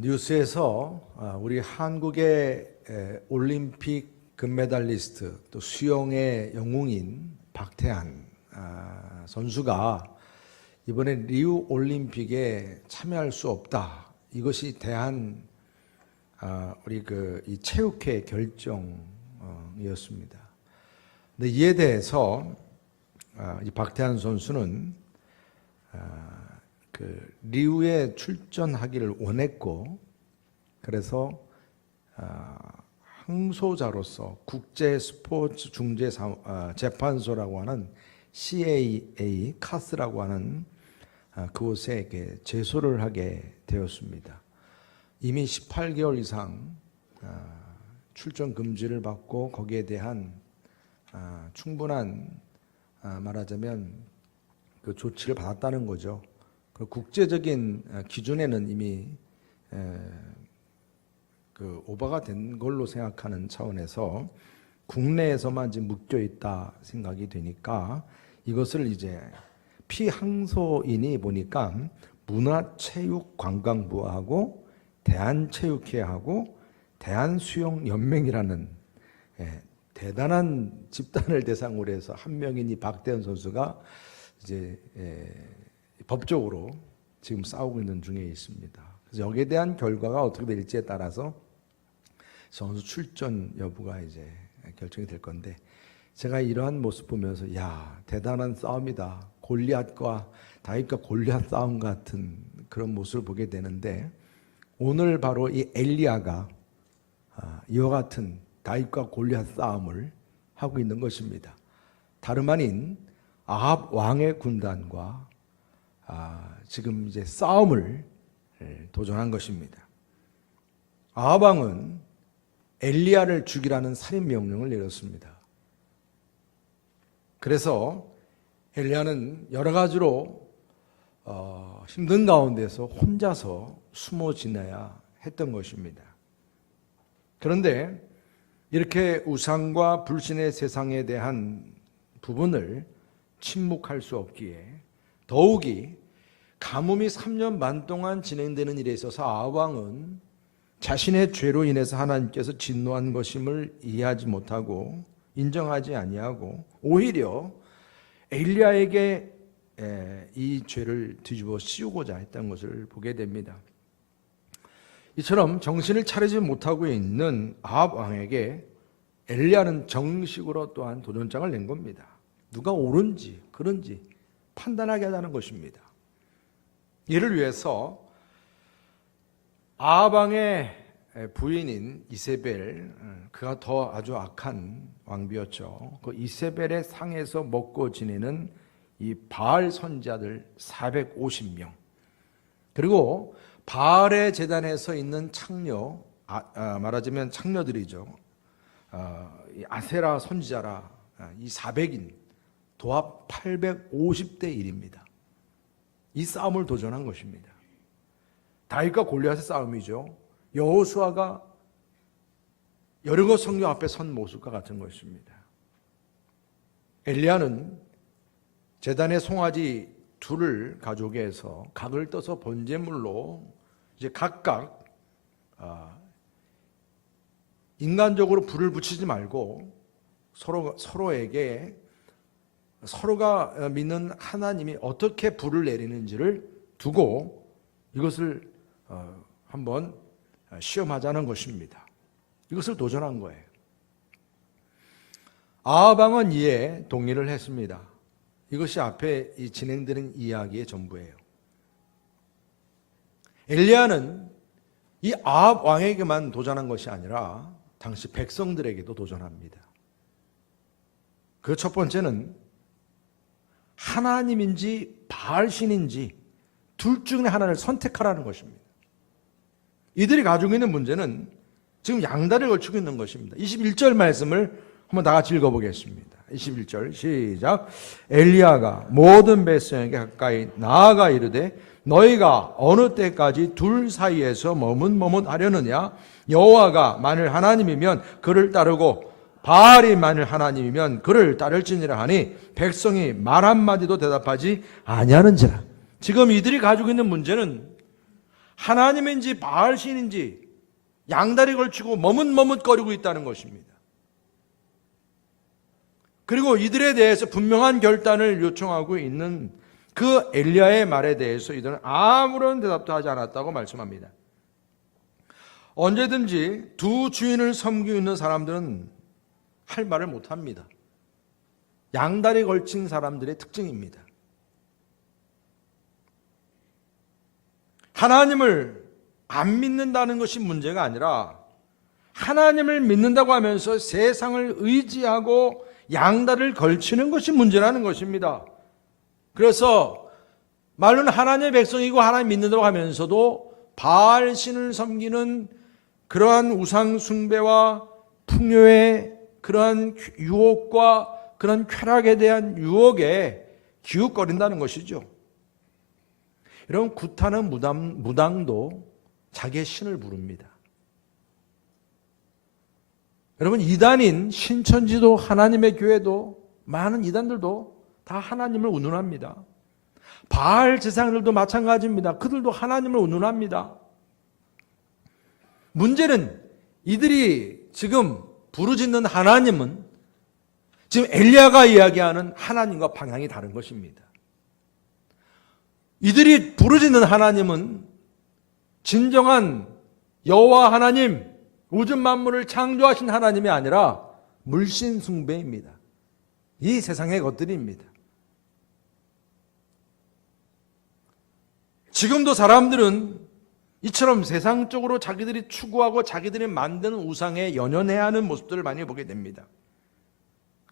뉴스에서 우리 한국의 올림픽 금메달리스트 또 수영의 영웅인 박태환 선수가 이번에 리우 올림픽에 참여할 수 없다. 이것이 대한 우리 이 체육회 결정이었습니다. 근데 이에 대해서 이 박태환 선수는 리우에 출전하기를 원했고, 그래서 항소자로서 국제 스포츠 중재 재판소라고 하는 CAA 카스라고 하는 그곳에 제소를 하게 되었습니다. 이미 18개월 이상 출전 금지를 받고 거기에 대한 충분한 말하자면 그 조치를 받았다는 거죠. 국제적인 기준에는 이미 오버가 된 걸로 생각하는 차원에서 국내에서만 지금 묶여 있다 생각이 되니까 이것을 이제 피항소인이 보니까 문화체육관광부하고 대한체육회하고 대한수영연맹이라는 대단한 집단을 대상으로 해서 한 명인 이 박태환 선수가 이제 법적으로 지금 싸우고 있는 중에 있습니다. 그래서 여기에 대한 결과가 어떻게 될지에 따라서 선수 출전 여부가 이제 결정이 될 건데, 제가 이러한 모습 보면서 대단한 싸움이다. 골리앗과 다윗과 골리앗 싸움 같은 그런 모습을 보게 되는데, 오늘 바로 이 엘리야가 이와 같은 다윗과 골리앗 싸움을 하고 있는 것입니다. 다름 아닌 아합 왕의 군단과 지금 이제 싸움을 도전한 것입니다. 아합 왕은 엘리야를 죽이라는 살인 명령을 내렸습니다. 그래서 엘리야는 여러 가지로 힘든 가운데서 혼자서 숨어 지내야 했던 것입니다. 그런데 이렇게 우상과 불신의 세상에 대한 부분을 침묵할 수 없기에, 더욱이 가뭄이 3년 반 동안 진행되는 일에 있어서 아합 왕은 자신의 죄로 인해서 하나님께서 진노한 것임을 이해하지 못하고 인정하지 아니하고 오히려 엘리야에게 이 죄를 뒤집어 씌우고자 했던 것을 보게 됩니다. 이처럼 정신을 차리지 못하고 있는 아합 왕에게 엘리야는 정식으로 또한 도전장을 낸 겁니다. 누가 옳은지 그른지 판단하게 하자는 것입니다. 이를 위해서 아합 왕의 부인인 이세벨, 그가 더 아주 악한 왕비였죠. 그 이세벨의 상에서 먹고 지내는 이 바알 선지자들 450명, 그리고 바알의 제단에서 있는 창녀, 말하자면 창녀들이죠. 아세라 선지자라 이 400인, 도합 850대 1입니다. 이 싸움을 도전한 것입니다. 다윗과 골리앗의 싸움이죠. 여호수아가 여리고 성벽 앞에 선 모습과 같은 것입니다. 엘리야는 제단의 송아지 둘을 가져오게 해서 각을 떠서 번제물로 이제 각각 인간적으로 불을 붙이지 말고 서로에게 서로가 믿는 하나님이 어떻게 불을 내리는지를 두고 이것을 한번 시험하자는 것입니다. 이것을 도전한 거예요. 아합 왕은 이에 동의를 했습니다. 이것이 앞에 진행되는 이야기의 전부예요. 엘리야는 이 아합 왕에게만 도전한 것이 아니라 당시 백성들에게도 도전합니다. 그 첫 번째는 하나님인지 바알신인지 둘 중에 하나를 선택하라는 것입니다. 이들이 가지고 있는 문제는 지금 양다리를 걸치고 있는 것입니다. 21절 말씀을 한번 다 같이 읽어보겠습니다. 21절 시작. 엘리야가 모든 백성에게 가까이 나아가 이르되 너희가 어느 때까지 둘 사이에서 머뭇머뭇하려느냐? 여호와가 만일 하나님이면 그를 따르고 바알이 만일 하나님이면 그를 따를지니라 하니 백성이 말 한마디도 대답하지 아니하는지라. 지금 이들이 가지고 있는 문제는 하나님인지 바알 신인지 양다리 걸치고 머뭇머뭇거리고 있다는 것입니다. 그리고 이들에 대해서 분명한 결단을 요청하고 있는 그 엘리야의 말에 대해서 이들은 아무런 대답도 하지 않았다고 말씀합니다. 언제든지 두 주인을 섬기고 있는 사람들은 할 말을 못합니다. 양다리 걸친 사람들의 특징입니다. 하나님을 안 믿는다는 것이 문제가 아니라 하나님을 믿는다고 하면서 세상을 의지하고 양다리를 걸치는 것이 문제라는 것입니다. 그래서 말로는 하나님의 백성이고 하나님 믿는다고 하면서도 바알 신을 섬기는 그러한 우상 숭배와 풍요의 그러한 유혹과 그런 쾌락에 대한 유혹에 기웃거린다는 것이죠. 여러분, 구타는 무당도 자기의 신을 부릅니다. 여러분, 이단인 신천지도 하나님의 교회도 많은 이단들도 다 하나님을 운운합니다. 바알 제사장들도 마찬가지입니다. 그들도 하나님을 운운합니다. 문제는 이들이 지금 부르짖는 하나님은 지금 엘리야가 이야기하는 하나님과 방향이 다른 것입니다. 이들이 부르짖는 하나님은 진정한 여호와 하나님, 우주 만물을 창조하신 하나님이 아니라 물신 숭배입니다. 이 세상의 것들입니다. 지금도 사람들은 이처럼 세상적으로 자기들이 추구하고 자기들이 만드는 우상에 연연해야 하는 모습들을 많이 보게 됩니다.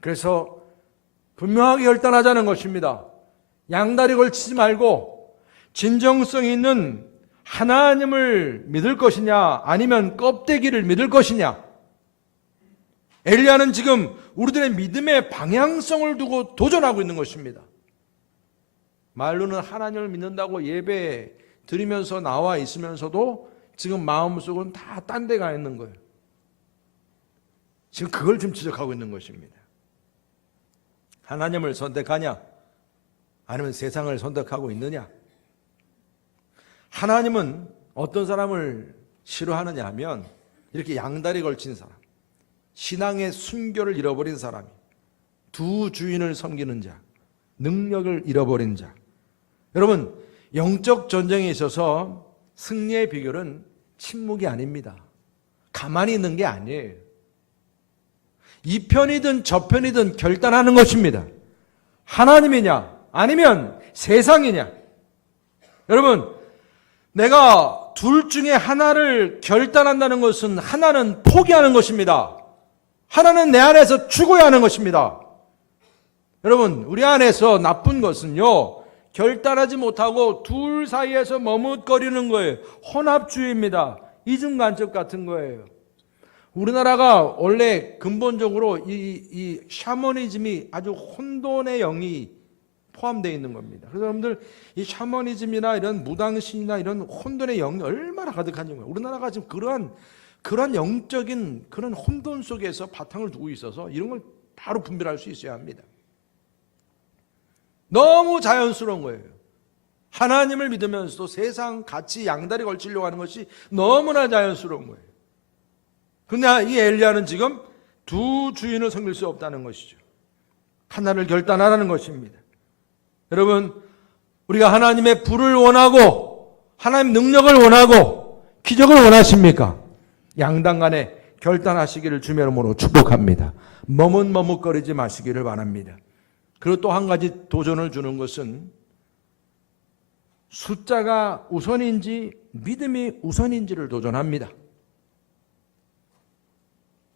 그래서 분명하게 결단하자는 것입니다. 양다리 걸치지 말고 진정성 있는 하나님을 믿을 것이냐 아니면 껍데기를 믿을 것이냐. 엘리야는 지금 우리들의 믿음의 방향성을 두고 도전하고 있는 것입니다. 말로는 하나님을 믿는다고 예배 드리면서 나와 있으면서도 지금 마음속은 다 딴 데 가 있는 거예요. 지금 그걸 좀 지적하고 있는 것입니다. 하나님을 선택하냐 아니면 세상을 선택하고 있느냐. 하나님은 어떤 사람을 싫어하느냐 하면 이렇게 양다리 걸친 사람, 신앙의 순교를 잃어버린 사람이, 두 주인을 섬기는 자, 능력을 잃어버린 자. 여러분, 영적 전쟁에 있어서 승리의 비결은 침묵이 아닙니다. 가만히 있는 게 아니에요. 이 편이든 저 편이든 결단하는 것입니다. 하나님이냐 아니면 세상이냐. 여러분, 내가 둘 중에 하나를 결단한다는 것은 하나는 포기하는 것입니다. 하나는 내 안에서 죽어야 하는 것입니다. 여러분, 우리 안에서 나쁜 것은요, 결단하지 못하고 둘 사이에서 머뭇거리는 거예요. 혼합주의입니다. 이중간첩 같은 거예요. 우리나라가 원래 근본적으로 이 샤머니즘이 아주 혼돈의 영이 포함되어 있는 겁니다. 그래서 여러분들 이 샤머니즘이나 이런 무당신이나 이런 혼돈의 영이 얼마나 가득한지 거예요. 우리나라가 지금 그런 영적인 그런 혼돈 속에서 바탕을 두고 있어서 이런 걸 바로 분별할 수 있어야 합니다. 너무 자연스러운 거예요. 하나님을 믿으면서도 세상 같이 양다리 걸치려고 하는 것이 너무나 자연스러운 거예요. 그런데 이 엘리야는 지금 두 주인을 섬길 수 없다는 것이죠. 하나를 결단하라는 것입니다. 여러분, 우리가 하나님의 불을 원하고 하나님 능력을 원하고 기적을 원하십니까? 양당 간에 결단하시기를 주님의 이름으로 축복합니다. 머뭇머뭇거리지 마시기를 바랍니다. 그리고 또 한 가지 도전을 주는 것은 숫자가 우선인지 믿음이 우선인지를 도전합니다.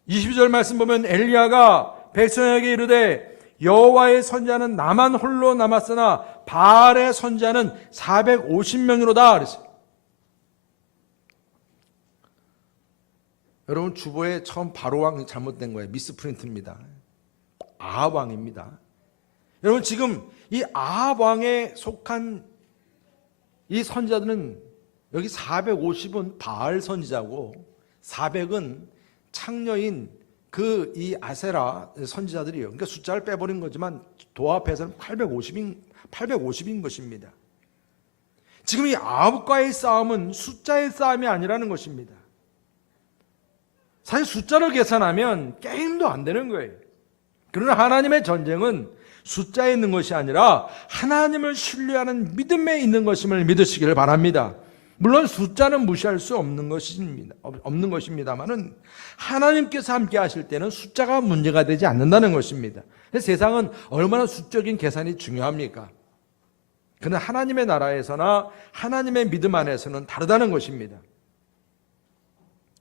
22절 말씀 보면 엘리야가 백성에게 이르되 여호와의 선지자는 나만 홀로 남았으나 바알의 선지자는 450명이로다 그랬어요. 여러분, 주보에 처음 바로왕이 잘못된 거예요. 미스프린트입니다. 아합왕입니다. 여러분, 지금 이 아합왕에 속한 이 선지자들은 여기 450은 바알 선지자고 400은 창녀인 이 아세라 선지자들이에요. 그러니까 숫자를 빼버린 거지만 도합해서는 850인 것입니다. 지금 이 아합과의 싸움은 숫자의 싸움이 아니라는 것입니다. 사실 숫자를 계산하면 게임도 안 되는 거예요. 그러나 하나님의 전쟁은 숫자에 있는 것이 아니라 하나님을 신뢰하는 믿음에 있는 것임을 믿으시기를 바랍니다. 물론 숫자는 무시할 수 없는 것입니다만은 하나님께서 함께 하실 때는 숫자가 문제가 되지 않는다는 것입니다. 세상은 얼마나 수적인 계산이 중요합니까? 그러나 하나님의 나라에서나 하나님의 믿음 안에서는 다르다는 것입니다.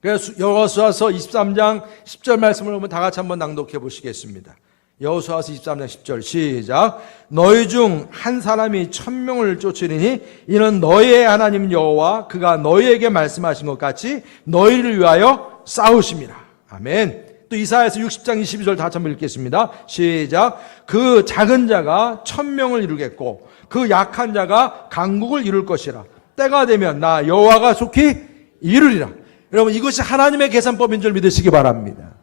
그래서 여호수아서 23장 10절 말씀을 보면 다 같이 한번 낭독해 보시겠습니다. 여호수아서 23장 10절 시작. 너희 중 한 사람이 1000명을 쫓으리니 이는 너희의 하나님 여호와 그가 너희에게 말씀하신 것 같이 너희를 위하여 싸우심이라. 아멘. 또 이사야서 60장 22절 다 같이 한번 읽겠습니다. 시작. 그 작은 자가 1000명을 이루겠고 그 약한 자가 강국을 이룰 것이라. 때가 되면 나 여호와가 속히 이루리라. 여러분, 이것이 하나님의 계산법인 줄 믿으시기 바랍니다.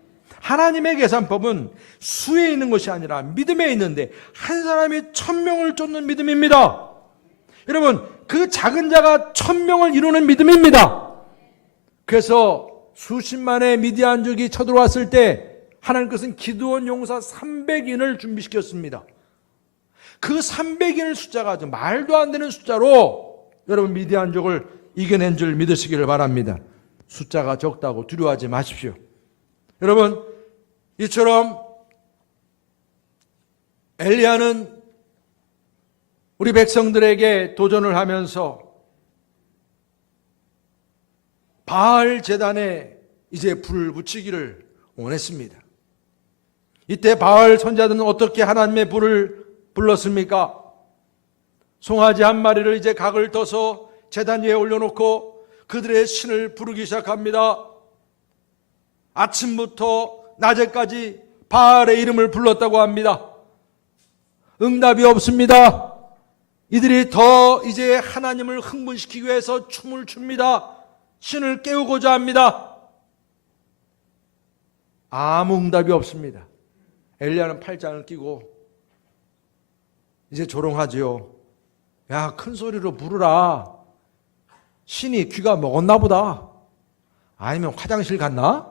하나님의 계산법은 수에 있는 것이 아니라 믿음에 있는데 한 사람이 1000명을 쫓는 믿음입니다. 여러분, 그 작은 자가 1000명을 이루는 믿음입니다. 그래서 수십만의 미디안족이 쳐들어왔을 때 하나님께서는 기드온 용사 300인을 준비시켰습니다. 그 300인의 숫자가 말도 안 되는 숫자로 여러분 미디안족을 이겨낸 줄 믿으시기를 바랍니다. 숫자가 적다고 두려워하지 마십시오. 여러분, 이처럼 엘리야는 우리 백성들에게 도전을 하면서 바알 제단에 이제 불을 붙이기를 원했습니다. 이때 바알 선자들은 어떻게 하나님의 불을 불렀습니까? 송아지 한 마리를 이제 각을 떠서 제단 위에 올려놓고 그들의 신을 부르기 시작합니다. 아침부터 낮에까지 바알의 이름을 불렀다고 합니다. 응답이 없습니다. 이들이 더 이제 하나님을 흥분시키기 위해서 춤을 춥니다. 신을 깨우고자 합니다. 아무 응답이 없습니다. 엘리야는 팔짱을 끼고 이제 조롱하지요. 야, 큰 소리로 부르라. 신이 귀가 먹었나 보다. 아니면 화장실 갔나?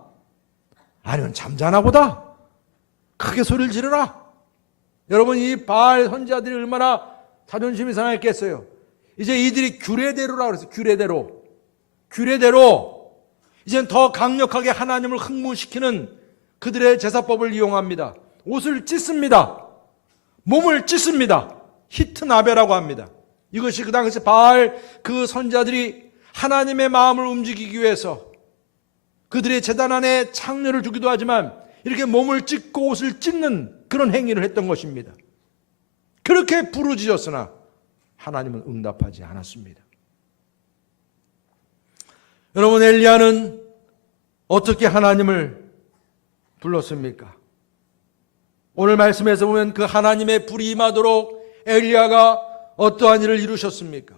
아니면 잠자나 보다. 크게 소리를 지르라. 여러분, 이 바알 선지자들이 얼마나 자존심이 상했겠어요. 이제 이들이 규례대로라고 그랬어요. 규례대로 이젠 더 강력하게 하나님을 흥분시키는 그들의 제사법을 이용합니다. 옷을 찢습니다. 몸을 찢습니다. 히트나베라고 합니다. 이것이 그 당시 바알 그 선지자들이 하나님의 마음을 움직이기 위해서 그들의 제단 안에 창녀를 두기도 하지만 이렇게 몸을 찢고 옷을 찢는 그런 행위를 했던 것입니다. 그렇게 부르짖었으나 하나님은 응답하지 않았습니다. 여러분, 엘리야는 어떻게 하나님을 불렀습니까? 오늘 말씀에서 보면 그 하나님의 불이 임하도록 엘리야가 어떠한 일을 이루셨습니까?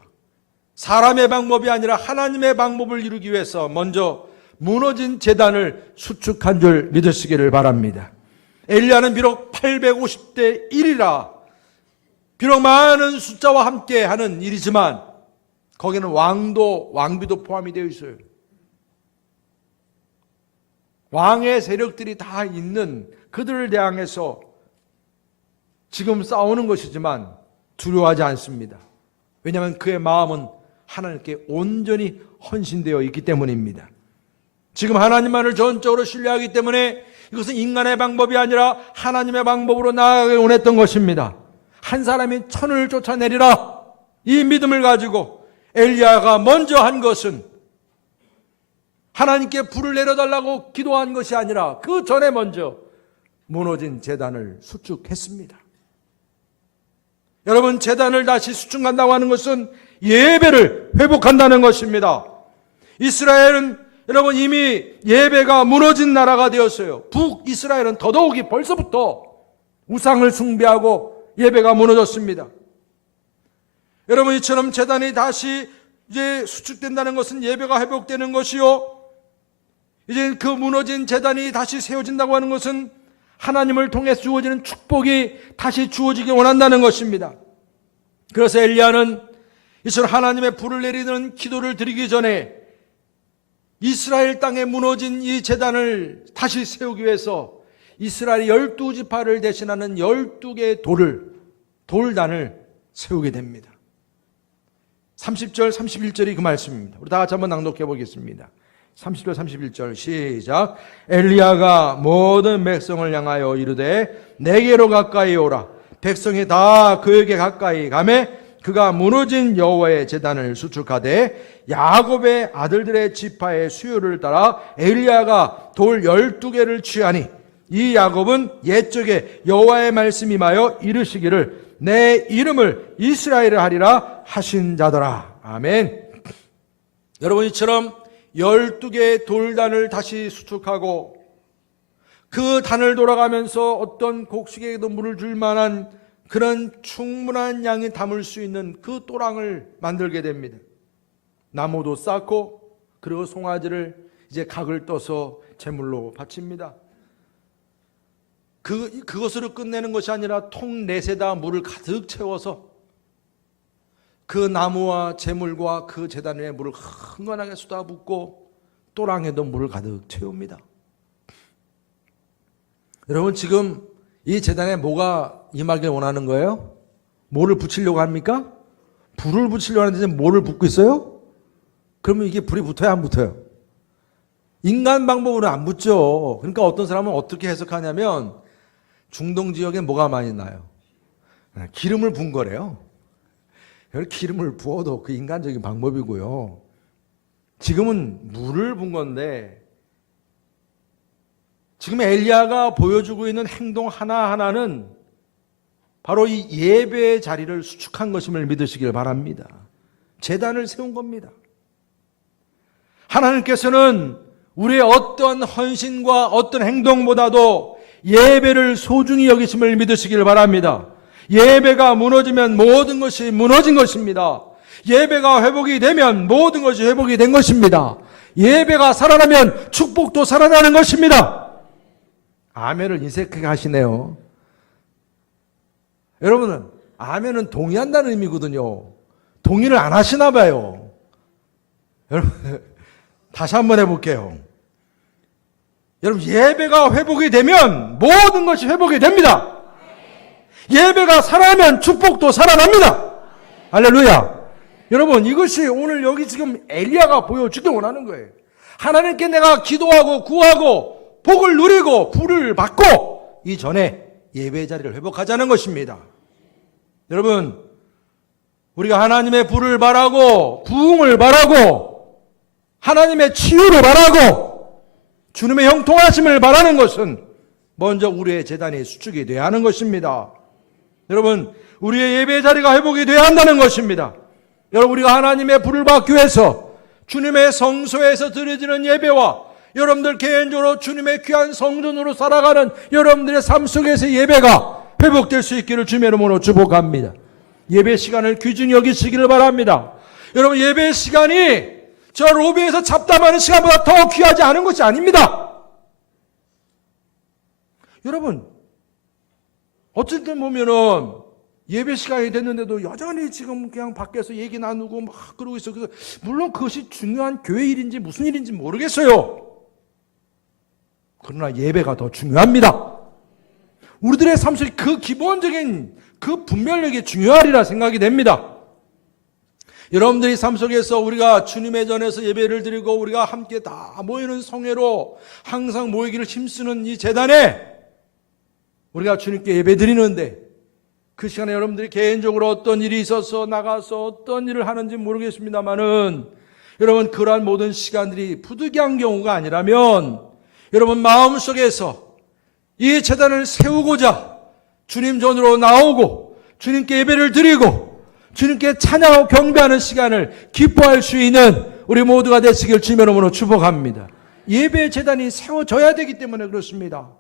사람의 방법이 아니라 하나님의 방법을 이루기 위해서 먼저 무너진 제단을 수축한 줄 믿으시기를 바랍니다. 엘리야는 비록 850대 1이라 비록 많은 숫자와 함께 하는 일이지만 거기는 왕비도 포함이 되어 있어요. 왕의 세력들이 다 있는 그들을 대항해서 지금 싸우는 것이지만 두려워하지 않습니다. 왜냐하면 그의 마음은 하나님께 온전히 헌신되어 있기 때문입니다. 지금 하나님만을 전적으로 신뢰하기 때문에 이것은 인간의 방법이 아니라 하나님의 방법으로 나아가길 원했던 것입니다. 한 사람이 천을 쫓아내리라, 이 믿음을 가지고 엘리야가 먼저 한 것은 하나님께 불을 내려달라고 기도한 것이 아니라 그 전에 먼저 무너진 제단을 수축했습니다. 여러분, 제단을 다시 수축한다고 하는 것은 예배를 회복한다는 것입니다. 이스라엘은 여러분 이미 예배가 무너진 나라가 되었어요. 북이스라엘은 더더욱이 벌써부터 우상을 숭배하고 예배가 무너졌습니다. 여러분, 이처럼 제단이 다시 이제 수축된다는 것은 예배가 회복되는 것이요, 이제 그 무너진 제단이 다시 세워진다고 하는 것은 하나님을 통해 주어지는 축복이 다시 주어지기 원한다는 것입니다. 그래서 엘리야는 이처럼 하나님의 불을 내리는 기도를 드리기 전에 이스라엘 땅에 무너진 이 제단을 다시 세우기 위해서 이스라엘 12지파를 대신하는 12개의 돌단을 세우게 됩니다. 30절 31절이 그 말씀입니다. 우리 다 같이 한번 낭독해 보겠습니다. 30절 31절 시작. 엘리야가 모든 백성을 향하여 이르되 내게로 가까이 오라. 백성이 다 그에게 가까이 가매 그가 무너진 여호와의 제단을 수축하되 야곱의 아들들의 지파의 수요를 따라 엘리야가 돌 12개를 취하니 이 야곱은 옛적에 여호와의 말씀이 임하여 이르시기를 내 이름을 이스라엘을 하리라 하신 자더라. 아멘. 여러분, 이처럼 12개의 돌단을 다시 수축하고 그 단을 돌아가면서 어떤 곡식에도 물을 줄 만한 그런 충분한 양이 담을 수 있는 그 또랑을 만들게 됩니다. 나무도 쌓고 그리고 송아지를 이제 각을 떠서 제물로 바칩니다. 그것으로 끝내는 것이 아니라 통 넷에다 물을 가득 채워서 그 나무와 제물과 그 제단 위에 물을 흥건하게 쏟아붓고 또랑에도 물을 가득 채웁니다. 여러분, 지금 이 제단에 뭐가 임하길 원하는 거예요? 뭐를 붙이려고 합니까? 불을 붙이려고 하는데 뭐를 붓고 있어요? 그러면 이게 불이 붙어야 안 붙어요? 인간 방법으로 안 붙죠. 그러니까 어떤 사람은 어떻게 해석하냐면 중동 지역에 뭐가 많이 나요? 기름을 부은 거래요. 기름을 부어도 그 인간적인 방법이고요. 지금은 물을 부은 건데 지금 엘리야가 보여주고 있는 행동 하나하나는 바로 이 예배의 자리를 수축한 것임을 믿으시길 바랍니다. 제단을 세운 겁니다. 하나님께서는 우리의 어떤 헌신과 어떤 행동보다도 예배를 소중히 여기심을 믿으시길 바랍니다. 예배가 무너지면 모든 것이 무너진 것입니다. 예배가 회복이 되면 모든 것이 회복이 된 것입니다. 예배가 살아나면 축복도 살아나는 것입니다. 아멘을 인색하게 하시네요. 여러분은 아멘은 동의한다는 의미거든요. 동의를 안 하시나 봐요. 여러분, 다시 한번 해볼게요. 여러분, 예배가 회복이 되면 모든 것이 회복이 됩니다. 예배가 살아나면 축복도 살아납니다. 할렐루야. 여러분, 이것이 오늘 여기 지금 엘리야가 보여주길 원하는 거예요. 하나님께 내가 기도하고 구하고 복을 누리고 불을 받고 이전에 예배의 자리를 회복하자는 것입니다. 여러분, 우리가 하나님의 불을 바라고 부흥을 바라고 하나님의 치유를 바라고 주님의 형통하심을 바라는 것은 먼저 우리의 제단이 수축이 돼야 하는 것입니다. 여러분, 우리의 예배의 자리가 회복이 돼야 한다는 것입니다. 여러분, 우리가 하나님의 불을 받기 위해서 주님의 성소에서 드려지는 예배와 여러분들 개인적으로 주님의 귀한 성전으로 살아가는 여러분들의 삶 속에서 예배가 회복될 수 있기를 주님의 이름으로 축복합니다. 예배 시간을 귀중히 여기시기를 바랍니다. 여러분, 예배 시간이 저 로비에서 잡담하는 시간보다 더 귀하지 않은 것이 아닙니다. 여러분, 어쩔 때 보면은 예배 시간이 됐는데도 여전히 지금 그냥 밖에서 얘기 나누고 막 그러고 있어요. 그래서 물론 그것이 중요한 교회 일인지 무슨 일인지 모르겠어요. 그러나 예배가 더 중요합니다. 우리들의 삶 속에 그 기본적인 그 분별력이 중요하리라 생각이 됩니다. 여러분들의 삶 속에서 우리가 주님의 전에서 예배를 드리고 우리가 함께 다 모이는 성회로 항상 모이기를 힘쓰는 이 제단에 우리가 주님께 예배 드리는데 그 시간에 여러분들이 개인적으로 어떤 일이 있어서 나가서 어떤 일을 하는지 모르겠습니다만은 여러분, 그러한 모든 시간들이 부득이한 경우가 아니라면 여러분 마음속에서 이 제단을 세우고자 주님 전으로 나오고 주님께 예배를 드리고 주님께 찬양하고 경배하는 시간을 기뻐할 수 있는 우리 모두가 되시길 주님의 이름으로 축복합니다. 예배의 제단이 세워져야 되기 때문에 그렇습니다.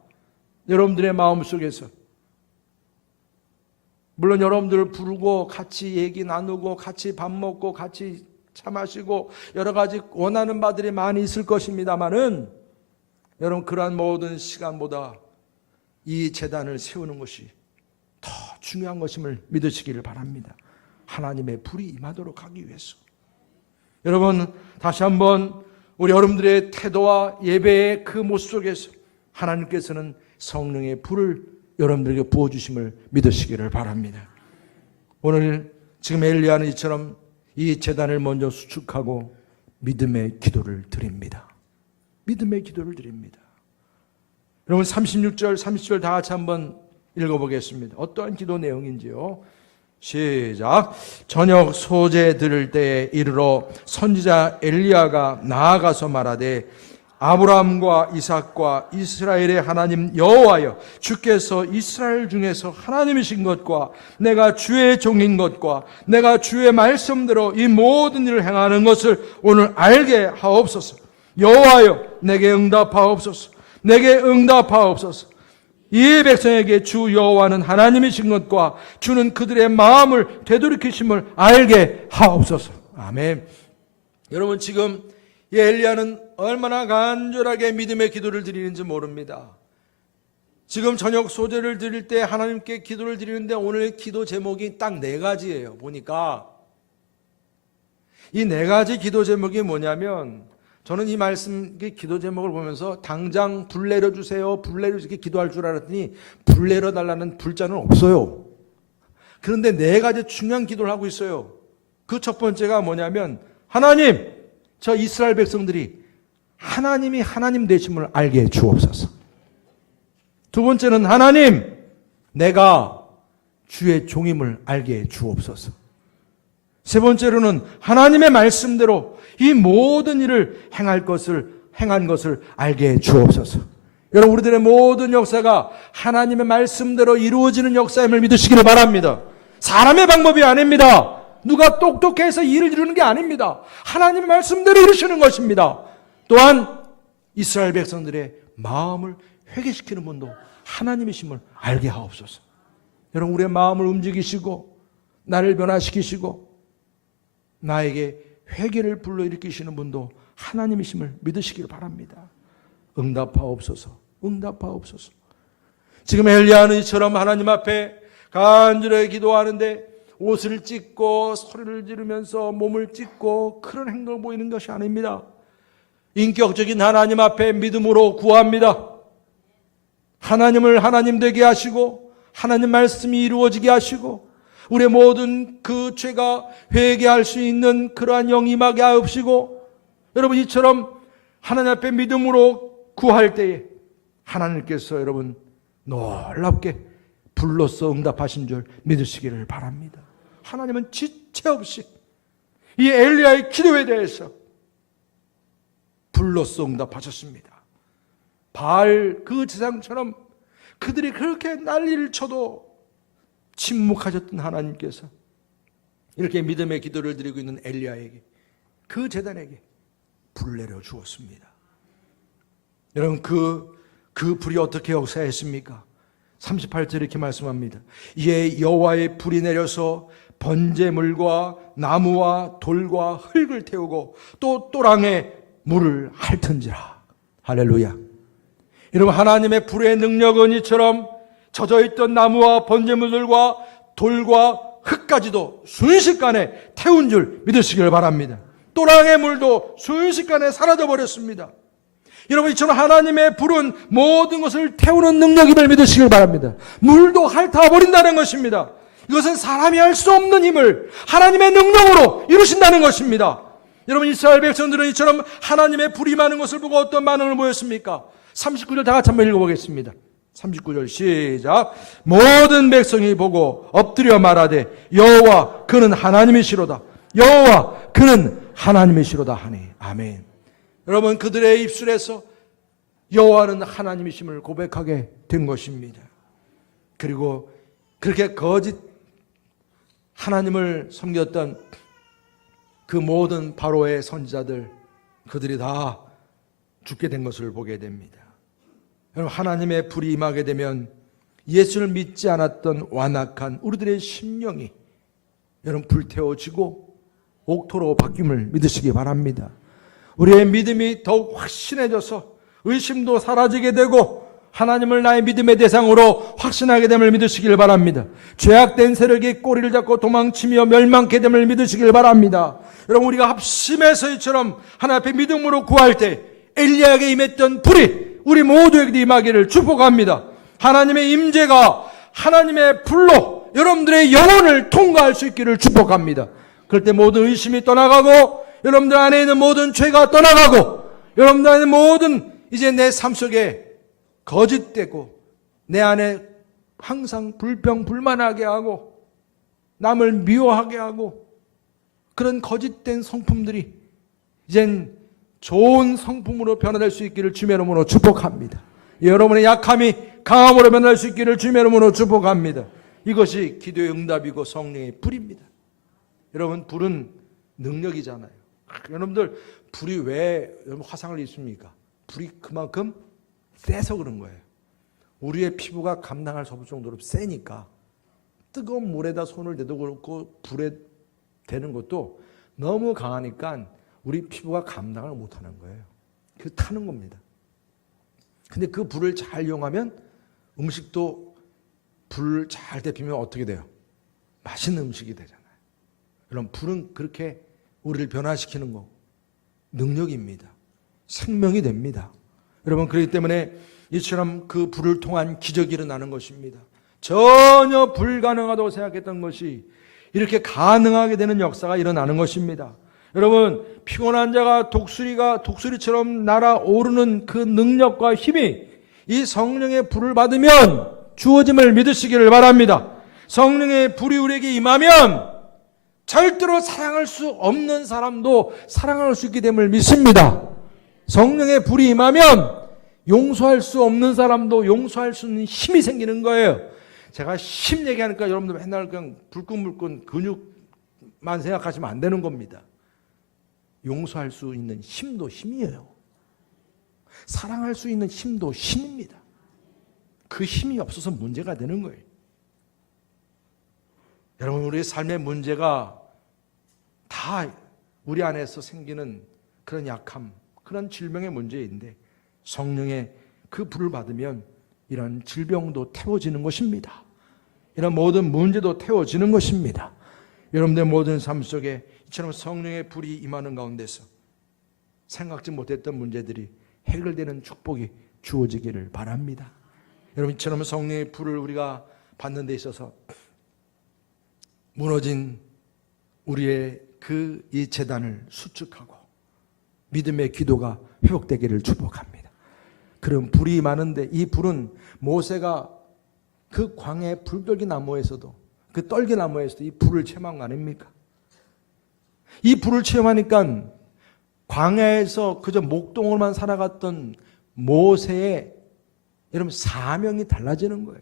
여러분들의 마음속에서 물론 여러분들을 부르고 같이 얘기 나누고 같이 밥 먹고 같이 차 마시고 여러 가지 원하는 바들이 많이 있을 것입니다만은 여러분, 그러한 모든 시간보다 이 제단을 세우는 것이 더 중요한 것임을 믿으시기를 바랍니다. 하나님의 불이 임하도록 하기 위해서. 여러분, 다시 한번 우리 여러분들의 태도와 예배의 그 모습 속에서 하나님께서는 성령의 불을 여러분들에게 부어주심을 믿으시기를 바랍니다. 오늘 지금 엘리야는 이처럼 이 제단을 먼저 수축하고 믿음의 기도를 드립니다. 믿음의 기도를 드립니다. 여러분 36절, 30절 다 같이 한번 읽어보겠습니다. 어떠한 기도 내용인지요. 시작. 저녁 소재 들을 때에 이르러 선지자 엘리야가 나아가서 말하되 아브라함과 이삭과 이스라엘의 하나님 여호와여, 주께서 이스라엘 중에서 하나님이신 것과 내가 주의 종인 것과 내가 주의 말씀대로 이 모든 일을 행하는 것을 오늘 알게 하옵소서. 여호와여, 내게 응답하옵소서. 내게 응답하옵소서. 이 백성에게 주 여호와는 하나님이신 것과 주는 그들의 마음을 되돌이키심을 알게 하옵소서. 아멘. 여러분, 지금 이 엘리야는 얼마나 간절하게 믿음의 기도를 드리는지 모릅니다. 지금 저녁 소재를 드릴 때 하나님께 기도를 드리는데 오늘 기도 제목이 딱 4가지예요. 보니까 이 4가지 기도 제목이 뭐냐면, 저는 이 말씀, 기도 제목을 보면서 당장 불 내려주세요, 불 내려주세요 이렇게 기도할 줄 알았더니 불 내려달라는 불자는 없어요. 그런데 4가지 중요한 기도를 하고 있어요. 그 첫 번째가 뭐냐면, 하나님, 저 이스라엘 백성들이 하나님이 하나님 되심을 알게 해 주옵소서. 두 번째는, 하나님, 내가 주의 종임을 알게 해 주옵소서. 세 번째로는, 하나님의 말씀대로 이 모든 일을 행한 것을 알게 해 주옵소서. 여러분, 우리들의 모든 역사가 하나님의 말씀대로 이루어지는 역사임을 믿으시기를 바랍니다. 사람의 방법이 아닙니다. 누가 똑똑해서 일을 이루는 게 아닙니다. 하나님의 말씀대로 이루시는 것입니다. 또한 이스라엘 백성들의 마음을 회개시키는 분도 하나님이심을 알게 하옵소서. 여러분, 우리의 마음을 움직이시고 나를 변화시키시고 나에게 회개를 불러일으키시는 분도 하나님이심을 믿으시길 바랍니다. 응답하옵소서. 응답하옵소서. 지금 엘리야는 이처럼 하나님 앞에 간절하게 기도하는데 옷을 찢고 소리를 지르면서 몸을 찢고 그런 행동을 보이는 것이 아닙니다. 인격적인 하나님 앞에 믿음으로 구합니다. 하나님을 하나님 되게 하시고 하나님 말씀이 이루어지게 하시고 우리의 모든 그 죄가 회개할 수 있는 그러한 영이 임하게 하옵시고, 여러분, 이처럼 하나님 앞에 믿음으로 구할 때에 하나님께서 여러분 놀랍게 불로써 응답하신 줄 믿으시기를 바랍니다. 하나님은 지체 없이 이 엘리야의 기도에 대해서 불로써 응답하셨습니다. 바알 그 제사장처럼 그들이 그렇게 난리를 쳐도 침묵하셨던 하나님께서 이렇게 믿음의 기도를 드리고 있는 엘리야에게, 그 제단에게 불을 내려 주었습니다. 여러분, 그 불이 어떻게 역사했습니까? 38절 이렇게 말씀합니다. 이에 여호와의 불이 내려서 번제물과 나무와 돌과 흙을 태우고 또 또랑에 물을 핥은지라. 할렐루야. 여러분, 하나님의 불의 능력은 이처럼 젖어있던 나무와 번제물들과 돌과 흙까지도 순식간에 태운 줄 믿으시길 바랍니다. 또랑의 물도 순식간에 사라져버렸습니다. 여러분, 이처럼 하나님의 불은 모든 것을 태우는 능력임을 믿으시길 바랍니다. 물도 핥아버린다는 것입니다. 이것은 사람이 할 수 없는 힘을 하나님의 능력으로 이루신다는 것입니다. 여러분, 이스라엘 백성들은 이처럼 하나님의 불이 임하는 것을 보고 어떤 반응을 보였습니까? 39절 다 같이 한번 읽어보겠습니다. 39절 시작. 모든 백성이 보고 엎드려 말하되 여호와 그는 하나님이시로다. 여호와 그는 하나님이시로다 하니. 아멘. 여러분, 그들의 입술에서 여호와는 하나님이심을 고백하게 된 것입니다. 그리고 그렇게 거짓 하나님을 섬겼던 그 모든 바로의 선지자들, 그들이 다 죽게 된 것을 보게 됩니다. 여러분, 하나님의 불이 임하게 되면 예수를 믿지 않았던 완악한 우리들의 심령이 여러분 불태워지고 옥토로 바뀜을 믿으시기 바랍니다. 우리의 믿음이 더욱 확신해져서 의심도 사라지게 되고 하나님을 나의 믿음의 대상으로 확신하게 됨을 믿으시길 바랍니다. 죄악된 세력이 꼬리를 잡고 도망치며 멸망케 됨을 믿으시길 바랍니다. 여러분, 우리가 합심해서 이처럼 하나님 앞에 믿음으로 구할 때 엘리야에게 임했던 불이 우리 모두에게 임하기를 축복합니다. 하나님의 임재가 하나님의 불로 여러분들의 영혼을 통과할 수 있기를 축복합니다. 그럴 때 모든 의심이 떠나가고 여러분들 안에 있는 모든 죄가 떠나가고 여러분들 안에 모든 이제 내 삶 속에 거짓되고 내 안에 항상 불평불만하게 하고 남을 미워하게 하고 그런 거짓된 성품들이 이젠 좋은 성품으로 변화될 수 있기를 주님의 이름으로 축복합니다. 여러분의 약함이 강함으로 변화될 수 있기를 주님의 이름으로 축복합니다. 이것이 기도의 응답이고 성령의 불입니다. 여러분, 불은 능력이잖아요. 여러분들, 불이 왜 여러분 화상을 입습니까? 불이 그만큼 세서 그런 거예요. 우리의 피부가 감당할 수 없을 정도로 세니까 뜨거운 물에다 손을 대도 그렇고 불에 대는 것도 너무 강하니까 우리 피부가 감당을 못하는 거예요. 그래서 타는 겁니다. 근데 그 불을 잘 이용하면 음식도 불을 잘 데피면 어떻게 돼요? 맛있는 음식이 되잖아요. 여러분, 불은 그렇게 우리를 변화시키는 거 능력입니다. 생명이 됩니다. 여러분, 그렇기 때문에 이처럼 그 불을 통한 기적이 일어나는 것입니다. 전혀 불가능하다고 생각했던 것이 이렇게 가능하게 되는 역사가 일어나는 것입니다. 여러분, 피곤한 자가 독수리처럼 날아오르는 그 능력과 힘이 이 성령의 불을 받으면 주어짐을 믿으시기를 바랍니다. 성령의 불이 우리에게 임하면 절대로 사랑할 수 없는 사람도 사랑할 수 있게 됨을 믿습니다. 성령의 불이 임하면 용서할 수 없는 사람도 용서할 수 있는 힘이 생기는 거예요. 제가 힘 얘기하니까 여러분들 맨날 그냥 불끈불끈 근육만 생각하시면 안 되는 겁니다. 용서할 수 있는 힘도 힘이에요. 사랑할 수 있는 힘도 힘입니다. 그 힘이 없어서 문제가 되는 거예요. 여러분, 우리의 삶의 문제가 다 우리 안에서 생기는 그런 약함, 그런 질병의 문제인데 성령의 그 불을 받으면 이런 질병도 태워지는 것입니다. 이런 모든 문제도 태워지는 것입니다. 여러분들의 모든 삶 속에 이처럼 성령의 불이 임하는 가운데서 생각지 못했던 문제들이 해결되는 축복이 주어지기를 바랍니다. 여러분, 이처럼 성령의 불을 우리가 받는 데 있어서 무너진 우리의 이 재단을 수축하고 믿음의 기도가 회복되기를 축복합니다. 그런 불이 많은데 이 불은 모세가 그 광야의 불떨기 나무에서도 그 떨기나무에서도 이 불을 체험한 거 아닙니까? 이 불을 체험하니까 광야에서 그저 목동으로만 살아갔던 모세의 여러분 사명이 달라지는 거예요.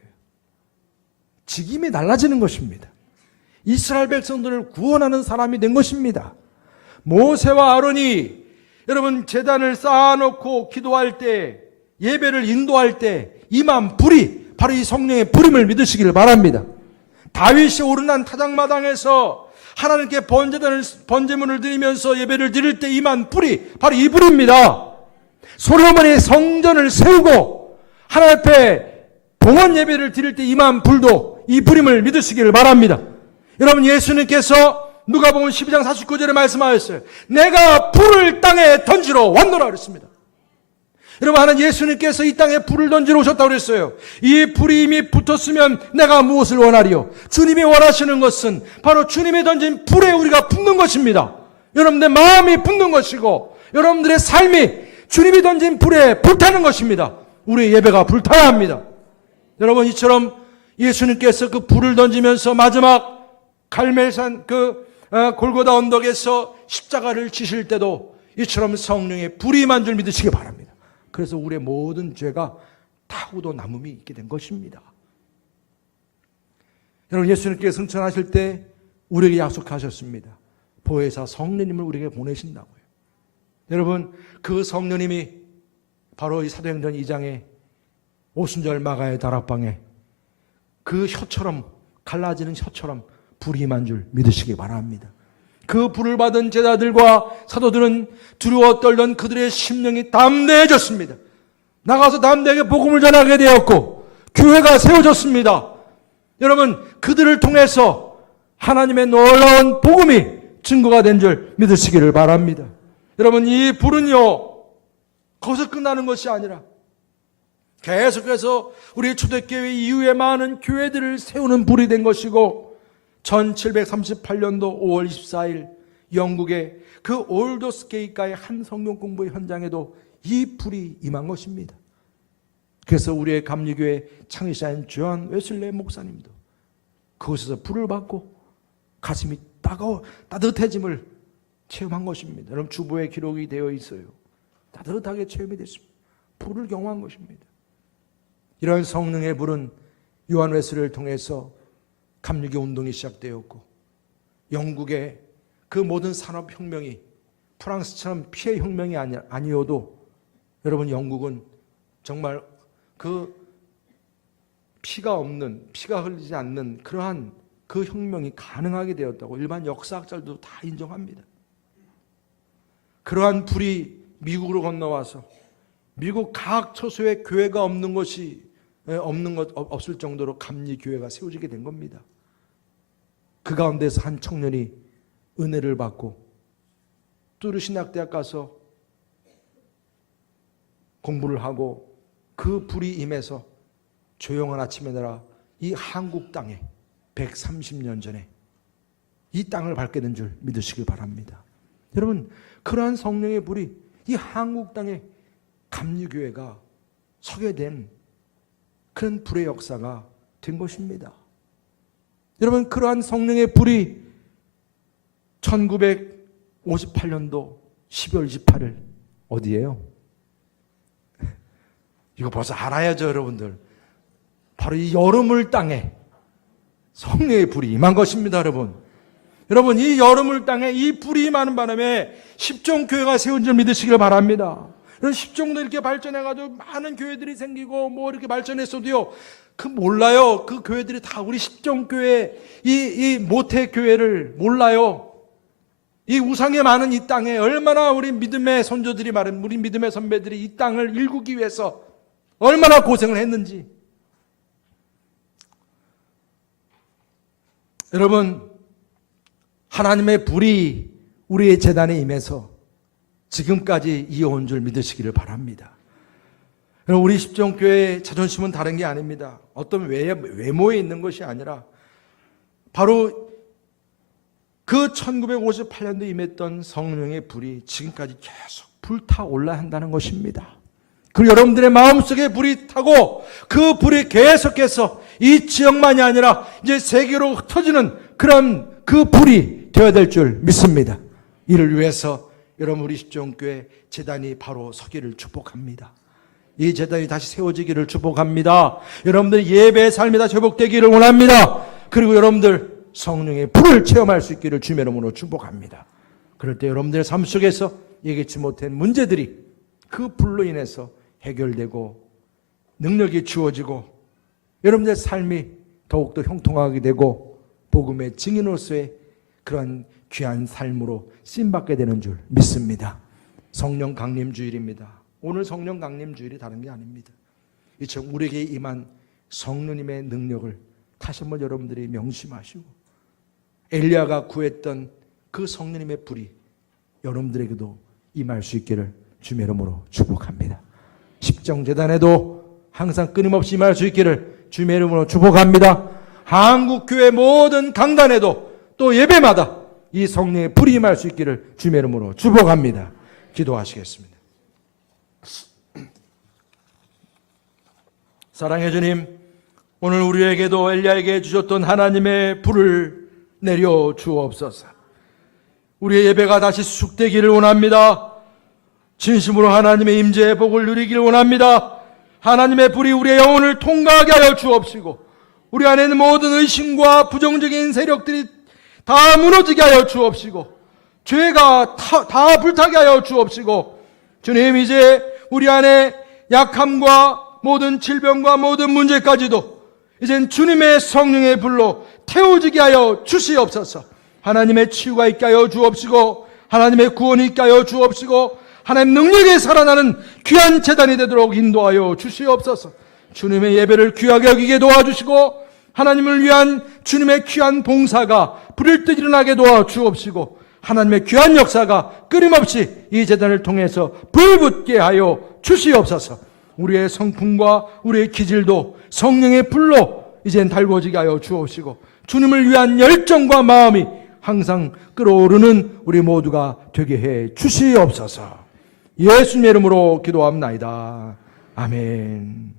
직임이 달라지는 것입니다. 이스라엘 백성들을 구원하는 사람이 된 것입니다. 모세와 아론이 여러분 제단을 쌓아놓고 기도할 때, 예배를 인도할 때 임한 불이 바로 이 성령의 불임을 믿으시기를 바랍니다. 다윗이 오르난 타작마당에서 하나님께 번제물을 드리면서 예배를 드릴 때 임한 불이 바로 이 불입니다. 솔로몬이 성전을 세우고 하나님 앞에 봉헌 예배를 드릴 때 임한 불도 이 불임을 믿으시기를 바랍니다. 여러분, 예수님께서 누가복음 12장 49절에 말씀하셨어요. 내가 불을 땅에 던지러 왔노라 그랬습니다. 여러분, 하나님 예수님께서 이 땅에 불을 던지러 오셨다고 그랬어요. 이 불이 이미 붙었으면 내가 무엇을 원하리요? 주님이 원하시는 것은 바로 주님이 던진 불에 우리가 붙는 것입니다. 여러분들의 마음이 붙는 것이고 여러분들의 삶이 주님이 던진 불에 불타는 것입니다. 우리의 예배가 불타야 합니다. 여러분, 이처럼 예수님께서 그 불을 던지면서 마지막 갈멜산 골고다 언덕에서 십자가를 지실 때도 이처럼 성령의 불이 임한 줄 믿으시기 바랍니다. 그래서 우리의 모든 죄가 타고도 남음이 있게 된 것입니다. 여러분, 예수님께서 승천하실 때 우리에게 약속하셨습니다. 보혜사 성령님을 우리에게 보내신다고요. 여러분, 그 성령님이 바로 이 사도행전 2장에 오순절 마가의 다락방에 그 혀처럼 갈라지는 혀처럼 불이 임한 줄 믿으시기 바랍니다. 그 불을 받은 제자들과 사도들은 두려워 떨던 그들의 심령이 담대해졌습니다. 나가서 남들에게 복음을 전하게 되었고 교회가 세워졌습니다. 여러분, 그들을 통해서 하나님의 놀라운 복음이 증거가 된 줄 믿으시기를 바랍니다. 여러분, 이 불은요, 거기서 끝나는 것이 아니라 계속해서 우리 초대교회 이후에 많은 교회들을 세우는 불이 된 것이고, 1738년도 5월 24일 영국의 그 올더스게이트가의 한 성경 공부 현장에도 이 불이 임한 것입니다. 그래서 우리의 감리교회 창시자인 존 웨슬리 목사님도 그곳에서 불을 받고 가슴이 따뜻해짐을 체험한 것입니다. 여러분, 주보에 기록이 되어 있어요. 따뜻하게 체험이 됐습니다. 불을 경험한 것입니다. 이런 성령의 불은 요한 웨슬리를 통해서 감리교 운동이 시작되었고, 영국의 그 모든 산업혁명이 프랑스처럼 피해 혁명이 아니어도 여러분, 영국은 정말 그 피가 흘리지 않는 그러한 그 혁명이 가능하게 되었다고 일반 역사학자들도 다 인정합니다. 그러한 불이 미국으로 건너와서 미국 각 처소에 교회가 없을 정도로 감리교회가 세워지게 된 겁니다. 그 가운데서 한 청년이 은혜를 받고 뚜르 신학대학 가서 공부를 하고 그 불이 임해서 조용한 아침에 날아 이 한국 땅에 130년 전에 이 땅을 밟게 된 줄 믿으시길 바랍니다. 여러분, 그러한 성령의 불이 이 한국 땅에 감리교회가 서게 된 그런 불의 역사가 된 것입니다. 여러분, 그러한 성령의 불이 1958년도 12월 28일 어디예요? 이거 벌써 알아야죠, 여러분들. 바로 이 여름을 땅에 성령의 불이 임한 것입니다, 여러분. 여러분, 이 여름을 땅에 이 불이 임하는 바람에 십종교회가 세운 줄 믿으시길 바랍니다. 여러분, 십종도 이렇게 발전해가지고 많은 교회들이 생기고 뭐 이렇게 발전했어도요, 몰라요. 그 교회들이 다 우리 십종교회, 이 모태교회를 몰라요. 이 우상에 많은 이 땅에 얼마나 우리 믿음의 선조들이 우리 믿음의 선배들이 이 땅을 일구기 위해서 얼마나 고생을 했는지. 여러분, 하나님의 불이 우리의 재단에 임해서 지금까지 이어온 줄 믿으시기를 바랍니다. 여러분, 우리 십종교회의 자존심은 다른 게 아닙니다. 어떤 외모에 있는 것이 아니라 바로 그 1958년도에 임했던 성령의 불이 지금까지 계속 불타올라야 한다는 것입니다. 그리고 여러분들의 마음속에 불이 타고 그 불이 계속해서 이 지역만이 아니라 이제 세계로 흩어지는 그런 그 불이 되어야 될 줄 믿습니다. 이를 위해서 여러분, 우리 십종교회 재단이 바로 서기를 축복합니다. 이 재단이 다시 세워지기를 축복합니다. 여러분들 예배의 삶이 다시 회복되기를 원합니다. 그리고 여러분들 성령의 불을 체험할 수 있기를 주의 이름으로 축복합니다. 그럴 때 여러분들의 삶 속에서 예기치 못한 문제들이 그 불로 인해서 해결되고 능력이 주어지고 여러분들의 삶이 더욱더 형통하게 되고 복음의 증인으로서의 그러한 귀한 삶으로 쓰임받게 되는 줄 믿습니다. 성령 강림 주일입니다. 오늘 성령 강림 주일이 다른 게 아닙니다. 이처럼 우리에게 임한 성령님의 능력을 다시 한번 여러분들이 명심하시고 엘리야가 구했던 그 성령님의 불이 여러분들에게도 임할 수 있기를 주의 이름으로 축복합니다. 십정재단에도 항상 끊임없이 임할 수 있기를 주의 이름으로 축복합니다. 한국교회 모든 강단에도 또 예배마다 이 성령의 불이 임할 수 있기를 주의 이름으로 축복합니다. 기도하시겠습니다. 사랑의 주님, 오늘 우리에게도 엘리야에게 주셨던 하나님의 불을 내려 주옵소서. 우리의 예배가 다시 수축되기를 원합니다. 진심으로 하나님의 임재의 복을 누리기를 원합니다. 하나님의 불이 우리의 영혼을 통과하게 하여 주옵시고 우리 안에 있는 모든 의심과 부정적인 세력들이 다 무너지게 하여 주옵시고 죄가 다 불타게 하여 주옵시고 주님, 이제 우리 안에 약함과 모든 질병과 모든 문제까지도 이젠 주님의 성령의 불로 태워지게 하여 주시옵소서. 하나님의 치유가 있게 하여 주옵시고 하나님의 구원이 있게 하여 주옵시고 하나님 능력에 살아나는 귀한 제단이 되도록 인도하여 주시옵소서. 주님의 예배를 귀하게 여기게 도와주시고 하나님을 위한 주님의 귀한 봉사가 불일 듯 일어나게 도와주옵시고 하나님의 귀한 역사가 끊임없이 이 제단을 통해서 불붙게 하여 주시옵소서. 우리의 성품과 우리의 기질도 성령의 불로 이젠 달궈지게 하여 주옵시고 주님을 위한 열정과 마음이 항상 끓어오르는 우리 모두가 되게 해 주시옵소서. 예수님의 이름으로 기도합나이다. 아멘.